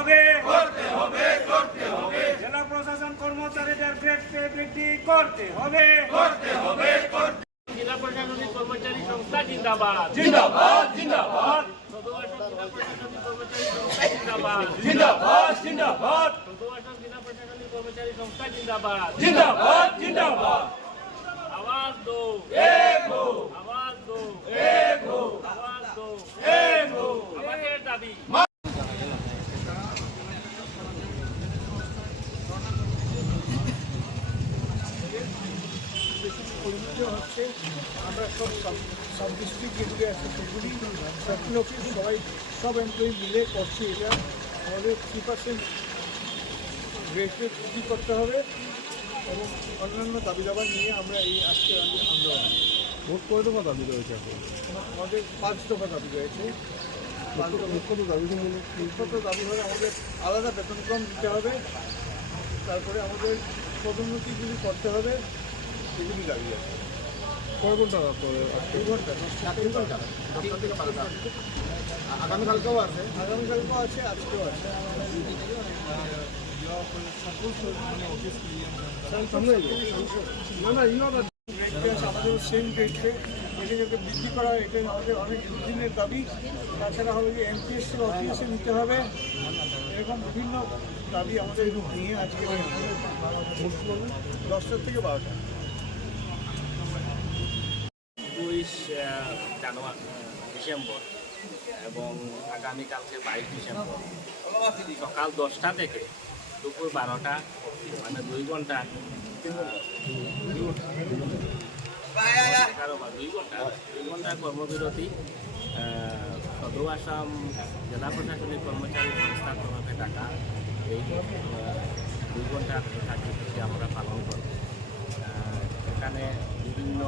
হবে। করতে হবে করতে হবে। জেলা প্রশাসন কর্মচারীদের গ্রেড পে বৃদ্ধি করতে হবে। করতে হবে করতে জেলা প্রশাসনিক কর্মচারী সংস্থা জিন্দাবাদ। জিন্দাবাদ জিন্দাবাদ। জিন্দাবাদ। জিন্দাবাদ জিন্দাবাদ। জিন্দাবাদ। আওয়াজ দো। এক পরিণত হচ্ছে আমরা সব সাব- ডিস্ট্রিক্ট যেগুলি আছে সেগুলি অফিস সবাই সব এমপ্লয়ি মিলে করছি এটা। আমাদের থ্রি পার্সেন্ট রেটে বৃদ্ধি করতে হবে এবং অন্যান্য দাবি দাবা নিয়ে আমরা এই আজকে আন্দোলন ভোট কয় দফা দাবি রয়েছে এখন? আমাদের পাঁচ দফা দাবি রয়েছে। মুখ্যত দাবি সমূহ মুখ্যত দাবি হলে আমাদের আলাদা বেতনক্রম দিতে হবে। তারপরে আমাদের পদোন্নতিগুলি করতে হবে এগুলি দাবি আছে। কয় ঘণ্টা আগামীকালকেও আছে? আগামীকালকেও আছে আজকেও আছে। সামনে না না ইউ আর রেট পেস আমাদের সেম রেটে এটা যাতে বৃদ্ধি করা এটা আমাদের অনেক দিনের দাবি। তাছাড়া হবে যে এমপিএসসি অফিসে নিতে হবে। এরকম বিভিন্ন দাবি আমাদের নিয়ে আজকে। দশটার থেকে বারোটা। জানুয়ারি, ডিসেম্বর এবং আগামীকালকে বাইশ ডিসেম্বর। সকাল দশটা থেকে দুপুর বারোটা মানে দুই ঘণ্টা এগারো দুই ঘণ্টা, দুই ঘণ্টার কর্মবিরতি সদর আসাম জেলা প্রশাসনিক কর্মচারী সংস্থার তরফে টাকা এই দুই ঘণ্টা কার্যসূচি আমরা পালন করব। এখানে বিভিন্ন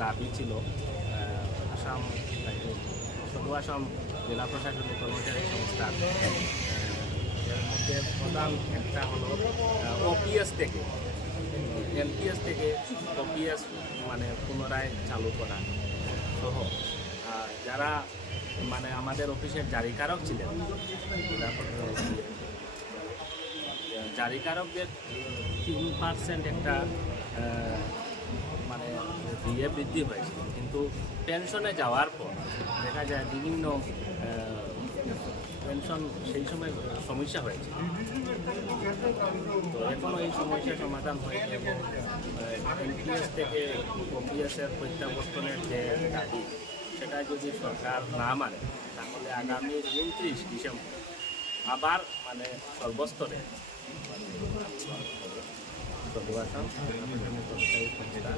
দাবি ছিল আসাম সদর আসাম জেলা প্রশাসনিক কর্মচারী সংস্থা এর মধ্যে প্রধান একটা হলো ওপিএস থেকে। এনপিএস থেকে ওপিএস মানে পুনরায় চালু করা সহ। যারা মানে আমাদের অফিসের জারিকারক ছিলেন, জারিকারকদের তিন পার্সেন্ট একটা মানে দিয়ে বৃদ্ধি হয়েছে, কিন্তু পেনশনে যাওয়ার পর দেখা যায় বিভিন্ন পেনশন সেই সময় সমস্যা হয়েছে। তো এখনও এই সমস্যার সমাধান হয়নি এবং এনপিএস থেকে ওপিএসের প্রত্যাবর্তনের যে দাবি, সেটা যদি সরকার না মানে তাহলে আগামী উনত্রিশ ডিসেম্বর আবার মানে সর্বস্তরে 모아서 하는 것입니다.